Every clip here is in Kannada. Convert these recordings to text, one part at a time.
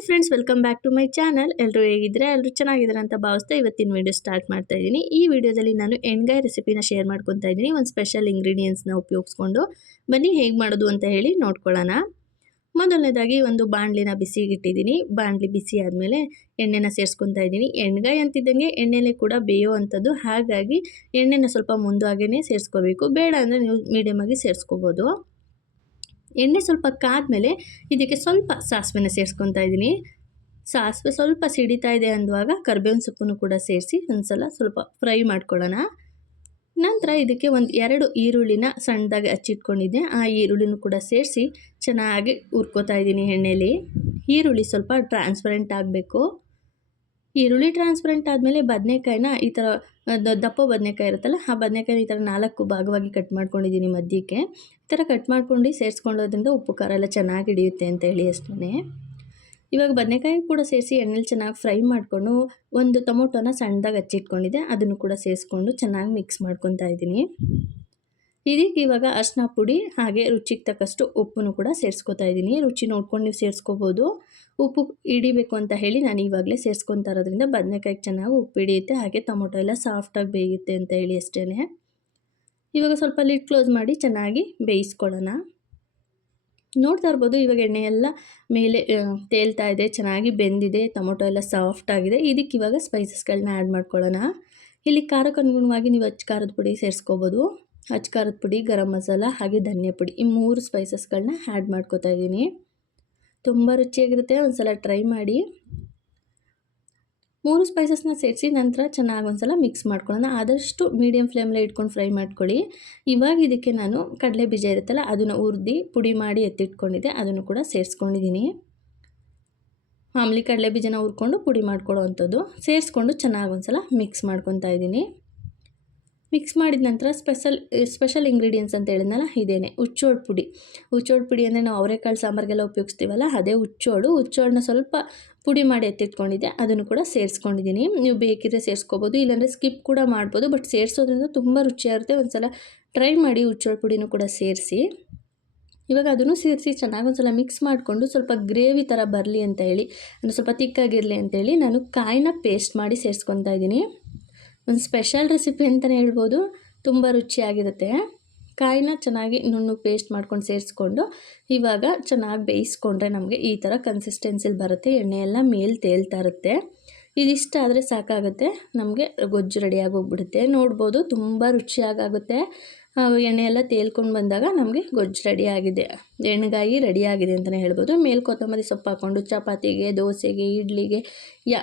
Hi friends welcome back to my channel ಎಲ್ಲರೂ ಹೇಗಿದ್ರೆ ಎಲ್ಲರೂ ಚೆನ್ನಾಗಿದ್ದಾರೆ ಅಂತ ಭಾವಿಸ್ತಾ ಇವತ್ತಿನ ವಿಡಿಯೋ ಸ್ಟಾರ್ಟ್ ಮಾಡ್ತಾ ಇದ್ದೀನಿ. ಈ ವಿಡಿಯೋದಲ್ಲಿ ನಾನು ಎಣ್ಗಾಯಿ ರೆಸಿಪಿನ ಶೇರ್ ಮಾಡ್ಕೊತಾ ಇದ್ದೀನಿ. ಒಂದು ಸ್ಪೆಷಲ್ ಇಂಗ್ರೀಡಿಯೆಂಟ್ಸ್ನ ಉಪಯೋಗಿಸ್ಕೊಂಡು ಬನ್ನಿ, ಹೇಗೆ ಮಾಡೋದು ಅಂತ ಹೇಳಿ ನೋಡ್ಕೊಳ್ಳೋಣ. ಮೊದಲನೇದಾಗಿ ಒಂದು ಬಾಣಲಿನ ಬಿಸಿಗಿಟ್ಟಿದ್ದೀನಿ ಬಾಣಲಿ ಬಿಸಿ ಆದಮೇಲೆ ಎಣ್ಣೆನ ಸೇರಿಸ್ಕೊತಾ ಇದ್ದೀನಿ. ಎಣ್ಗಾಯಿ ಅಂತಿದ್ದಂಗೆ ಎಣ್ಣೆಲೆ ಕೂಡ ಬೇಯೋ ಅಂಥದ್ದು. ಹಾಗಾಗಿ ಎಣ್ಣೆನ ಸ್ವಲ್ಪ ಮುಂದಾಗೇ ಸೇರಿಸ್ಕೋಬೇಕು. ಬೇಡ ಅಂದರೆ ನೀವು ಮೀಡಿಯಮಾಗಿ ಸೇರಿಸ್ಕೋಬೋದು. ಎಣ್ಣೆ ಸ್ವಲ್ಪ ಕಾದ್ಮೇಲೆ ಇದಕ್ಕೆ ಸ್ವಲ್ಪ ಸಾಸಿವೆನ ಸೇರಿಸ್ಕೊತಾ ಇದ್ದೀನಿ. ಸಾಸಿವೆ ಸ್ವಲ್ಪ ಸಿಡಿತಾ ಇದೆ ಅಂದುವಾಗ ಕರ್ಬೇವಿನ ಸೊಪ್ಪನ್ನು ಕೂಡ ಸೇರಿಸಿ ಒಂದ್ಸಲ ಸ್ವಲ್ಪ ಫ್ರೈ ಮಾಡ್ಕೊಳ್ಳೋಣ. ನಂತರ ಇದಕ್ಕೆ ಒಂದು ಎರಡು ಈರುಳ್ಳಿನ ಸಣ್ಣದಾಗಿ ಹಚ್ಚಿಟ್ಕೊಂಡಿದ್ದೆ. ಆ ಈರುಳ್ಳಿನೂ ಕೂಡ ಸೇರಿಸಿ ಚೆನ್ನಾಗಿ ಹುರ್ಕೋತಾ ಇದ್ದೀನಿ ಎಣ್ಣೆಯಲ್ಲಿ ಈರುಳ್ಳಿ ಸ್ವಲ್ಪ ಟ್ರಾನ್ಸ್ಪರೆಂಟ್ ಆಗಬೇಕು. ಈರುಳ್ಳಿ ಟ್ರಾನ್ಸ್ಪರೆಂಟ್ ಆದಮೇಲೆ ಬದನೆಕಾಯಿನ ಈ ಥರ ದಪ್ಪ ಬದನೆಕಾಯಿ ಇರುತ್ತಲ್ಲ, ಆ ಬದನೆಕಾಯಿನ ಈ ಥರ ನಾಲ್ಕು ಭಾಗವಾಗಿ ಕಟ್ ಮಾಡ್ಕೊಂಡಿದ್ದೀನಿ ಮಧ್ಯಕ್ಕೆ. ಈ ಥರ ಕಟ್ ಮಾಡ್ಕೊಂಡು ಸೇರಿಸ್ಕೊಳ್ಳೋದ್ರಿಂದ ಉಪ್ಪು ಖಾರ ಎಲ್ಲ ಚೆನ್ನಾಗಿ ಹಿಡಿಯುತ್ತೆ ಅಂತ ಹೇಳಿ ಅಷ್ಟೇ ಇವಾಗ ಬದನೆಕಾಯಿ ಕೂಡ ಸೇರಿಸಿ ಎಣ್ಣೆಲಿ ಚೆನ್ನಾಗಿ ಫ್ರೈ ಮಾಡಿಕೊಂಡು ಒಂದು ಟೊಮೊಟೊನ ಸಣ್ಣದಾಗಿ ಹಚ್ಚಿಟ್ಕೊಂಡಿದ್ದೆ, ಅದನ್ನು ಕೂಡ ಸೇರಿಸ್ಕೊಂಡು ಚೆನ್ನಾಗಿ ಮಿಕ್ಸ್ ಮಾಡ್ಕೊತಾ ಇದ್ದೀನಿ. ಇದಕ್ಕೆ ಇವಾಗ ಅರ್ಶಿನ ಪುಡಿ ಹಾಗೆ ರುಚಿಗೆ ತಕ್ಕಷ್ಟು ಉಪ್ಪನ್ನು ಕೂಡ ಸೇರಿಸ್ಕೊತಾ ಇದ್ದೀನಿ. ರುಚಿ ನೋಡ್ಕೊಂಡು ನೀವು ಸೇರಿಸ್ಕೋಬೋದು. ಉಪ್ಪು ಹಿಡಿಬೇಕು ಅಂತ ಹೇಳಿ ನಾನು ಇವಾಗಲೇ ಸೇರಿಸ್ಕೊತಾ ಇರೋದ್ರಿಂದ ಬದನೆಕಾಯಿಗೆ ಚೆನ್ನಾಗಿ ಉಪ್ಪು ಹಿಡಿಯುತ್ತೆ, ಹಾಗೆ ಟೊಮೊಟೊ ಎಲ್ಲ ಸಾಫ್ಟಾಗಿ ಬೇಯುತ್ತೆ ಅಂತ ಹೇಳಿ ಅಷ್ಟೇ ಇವಾಗ ಸ್ವಲ್ಪ ಲಿಡ್ ಕ್ಲೋಸ್ ಮಾಡಿ ಚೆನ್ನಾಗಿ ಬೇಯಿಸ್ಕೊಳ್ಳೋಣ. ನೋಡ್ತಾ ಇರ್ಬೋದು, ಇವಾಗ ಎಣ್ಣೆ ಎಲ್ಲ ಮೇಲೆ ತೇಲ್ತಾ ಇದೆ, ಚೆನ್ನಾಗಿ ಬೆಂದಿದೆ, ಟೊಮೊಟೊ ಎಲ್ಲ ಸಾಫ್ಟ್ ಆಗಿದೆ. ಇದಕ್ಕೆ ಇವಾಗ ಸ್ಪೈಸಸ್ಗಳನ್ನ ಆ್ಯಡ್ ಮಾಡ್ಕೊಳ್ಳೋಣ. ಇಲ್ಲಿ ಖಾರಕ್ಕೆ ಅನುಗುಣವಾಗಿ ನೀವು ಅಚ್ಚ ಖಾರದ ಪುಡಿ ಸೇರಿಸ್ಕೋಬೋದು. ಅಚ್ಚ ಖಾರದ ಪುಡಿ, ಗರಂ ಮಸಾಲ, ಹಾಗೆ ಧನಿಯಾ ಪುಡಿ. ಈ ಮೂರು ಸ್ಪೈಸಸ್ಗಳನ್ನ ಆ್ಯಡ್ ಮಾಡ್ಕೋತಾ ಇದ್ದೀನಿ. ತುಂಬ ರುಚಿಯಾಗಿರುತ್ತೆ ಒಂದು ಸಲ ಟ್ರೈ ಮಾಡಿ. ಮೂರು ಸ್ಪೈಸಸ್ನ ಸೇರಿಸಿ ನಂತರ ಚೆನ್ನಾಗಿ ಒಂದು ಸಲ ಮಿಕ್ಸ್ ಮಾಡ್ಕೊಳ್ಳೋಣ. ಆದಷ್ಟು ಮೀಡಿಯಮ್ ಫ್ಲೇಮಲ್ಲಿ ಇಟ್ಕೊಂಡು ಫ್ರೈ ಮಾಡ್ಕೊಳ್ಳಿ. ಇವಾಗ ಇದಕ್ಕೆ ನಾನು ಕಡಲೆ ಬೀಜ ಇರುತ್ತಲ್ಲ, ಅದನ್ನು ಹುರಿದು ಪುಡಿ ಮಾಡಿ ಎತ್ತಿಟ್ಕೊಂಡಿದ್ದೆ, ಅದನ್ನು ಕೂಡ ಸೇರಿಸ್ಕೊಂಡಿದ್ದೀನಿ. ಮಾಮೂಲಿ ಕಡಲೆ ಬೀಜನ ಹುರ್ಕೊಂಡು ಪುಡಿ ಮಾಡ್ಕೊಳ್ಳೋ ಅಂಥದ್ದು. ಸೇರಿಸ್ಕೊಂಡು ಚೆನ್ನಾಗಿ ಒಂದು ಸಲ ಮಿಕ್ಸ್ ಮಾಡ್ಕೊತಾ ಇದ್ದೀನಿ. ಮಿಕ್ಸ್ ಮಾಡಿದ ನಂತರ ಸ್ಪೆಷಲ್ ಸ್ಪೆಷಲ್ ಇಂಗ್ರೀಡಿಯೆಂಟ್ಸ್ ಅಂತ ಹೇಳಿದ್ನಲ್ಲ, ಇದೇನೆ. ಹುಚ್ಚೋಳು ಪುಡಿ. ಹುಚ್ಚೋಳು ಪುಡಿ ಅಂದರೆ ನಾವು ಅವರೆಕಾಳು ಸಾಂಬಾರಿಗೆಲ್ಲ ಉಪಯೋಗಿಸ್ತೀವಲ್ಲ, ಅದೇ ಹುಚ್ಚೋಳು ಹುಚ್ಚೋಳನ್ನ ಸ್ವಲ್ಪ ಪುಡಿ ಮಾಡಿ ಎತ್ತಿಟ್ಕೊಂಡಿದ್ದೆ. ಅದನ್ನು ಕೂಡ ಸೇರಿಸ್ಕೊಂಡಿದ್ದೀನಿ. ನೀವು ಬೇಕಿದ್ರೆ ಸೇರಿಸ್ಕೋಬೋದು, ಇಲ್ಲಾಂದರೆ ಸ್ಕಿಪ್ ಕೂಡ ಮಾಡ್ಬೋದು ಬಟ್ ಸೇರಿಸೋದ್ರಿಂದ ತುಂಬ ರುಚಿಯಾಗಿರುತ್ತೆ ಒಂದು ಸಲ ಟ್ರೈ ಮಾಡಿ ಹುಚ್ಚೋಳು ಪುಡಿನೂ ಕೂಡ ಸೇರಿಸಿ. ಇವಾಗ ಅದನ್ನು ಸೇರಿಸಿ ಚೆನ್ನಾಗಿ ಒಂದು ಸಲ ಮಿಕ್ಸ್ ಮಾಡಿಕೊಂಡು ಸ್ವಲ್ಪ ಗ್ರೇವಿ ಥರ ಬರಲಿ ಅಂತ ಹೇಳಿ, ಅಂದರೆ ಸ್ವಲ್ಪ ತಿಕ್ಕಾಗಿರಲಿ ಅಂತೇಳಿ ನಾನು ಕಾಯಿನ ಪೇಸ್ಟ್ ಮಾಡಿ ಸೇರಿಸ್ಕೊತಾ ಇದ್ದೀನಿ. ಒಂದು ಸ್ಪೆಷಲ್ ರೆಸಿಪಿ ಅಂತಲೇ ಹೇಳ್ಬೋದು. ತುಂಬ ರುಚಿಯಾಗಿರುತ್ತೆ. ಕಾಯಿನ ಚೆನ್ನಾಗಿ ನುಣ್ಣು ಪೇಸ್ಟ್ ಮಾಡ್ಕೊಂಡು ಸೇರಿಸ್ಕೊಂಡು ಇವಾಗ ಚೆನ್ನಾಗಿ ಬೇಯಿಸ್ಕೊಂಡ್ರೆ ನಮಗೆ ಈ ಥರ ಕನ್ಸಿಸ್ಟೆನ್ಸಿಲಿ ಬರುತ್ತೆ. ಎಣ್ಣೆ ಎಲ್ಲ ಮೇಲೆ ತೇಲ್ತಾ ಇರುತ್ತೆ. ಇದಿಷ್ಟ ಆದರೆ ಸಾಕಾಗುತ್ತೆ. ನಮಗೆ ಗೊಜ್ಜು ರೆಡಿಯಾಗಿ ಹೋಗ್ಬಿಡುತ್ತೆ. ನೋಡ್ಬೋದು ತುಂಬ ರುಚಿಯಾಗುತ್ತೆ ಎಣ್ಣೆ ಎಲ್ಲ ತೇಲ್ಕೊಂಡು ಬಂದಾಗ ನಮಗೆ ಗೊಜ್ಜು ರೆಡಿಯಾಗಿದೆ ಎಣ್ಣೆಗಾಯಿ ರೆಡಿಯಾಗಿದೆ ಅಂತಲೇ ಹೇಳ್ಬೋದು. ಮೇಲೆ ಕೊತ್ತಂಬರಿ ಸೊಪ್ಪು ಹಾಕ್ಕೊಂಡು ಚಪಾತಿಗೆ, ದೋಸೆಗೆ, ಇಡ್ಲಿಗೆ, ಯಾ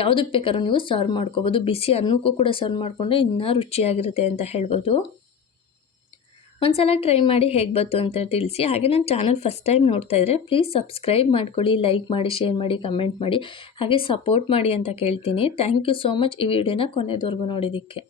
ಯಾವುದಕ್ಕೆ ಬೇಕಾದ್ರೂ ನೀವು ಸರ್ವ್ ಮಾಡ್ಕೋಬೋದು. ಬಿಸಿ ಅನ್ನಕ್ಕೂ ಕೂಡ ಸರ್ವ್ ಮಾಡಿಕೊಂಡ್ರೆ ಇನ್ನೂ ರುಚಿಯಾಗಿರುತ್ತೆ ಅಂತ ಹೇಳ್ಬೋದು. ಒಂದು ಸಲ ಟ್ರೈ ಮಾಡಿ ಹೇಗೆ ಬಂತು ಅಂತ ತಿಳಿಸಿ. ಹಾಗೆ ನನ್ನ ಚಾನಲ್ ಫಸ್ಟ್ ಟೈಮ್ ನೋಡ್ತಾ ಇದ್ದರೆ ಪ್ಲೀಸ್ ಸಬ್ಸ್ಕ್ರೈಬ್ ಮಾಡ್ಕೊಳ್ಳಿ ಲೈಕ್ ಮಾಡಿ ಶೇರ್ ಮಾಡಿ ಕಮೆಂಟ್ ಮಾಡಿ. ಹಾಗೆ ಸಪೋರ್ಟ್ ಮಾಡಿ ಅಂತ ಕೇಳ್ತೀನಿ. ಥ್ಯಾಂಕ್ ಯು ಸೋ ಮಚ್ ಈ ವಿಡಿಯೋನ ಕೊನೆದವರೆಗೂ ನೋಡಿದ್ದಕ್ಕೆ.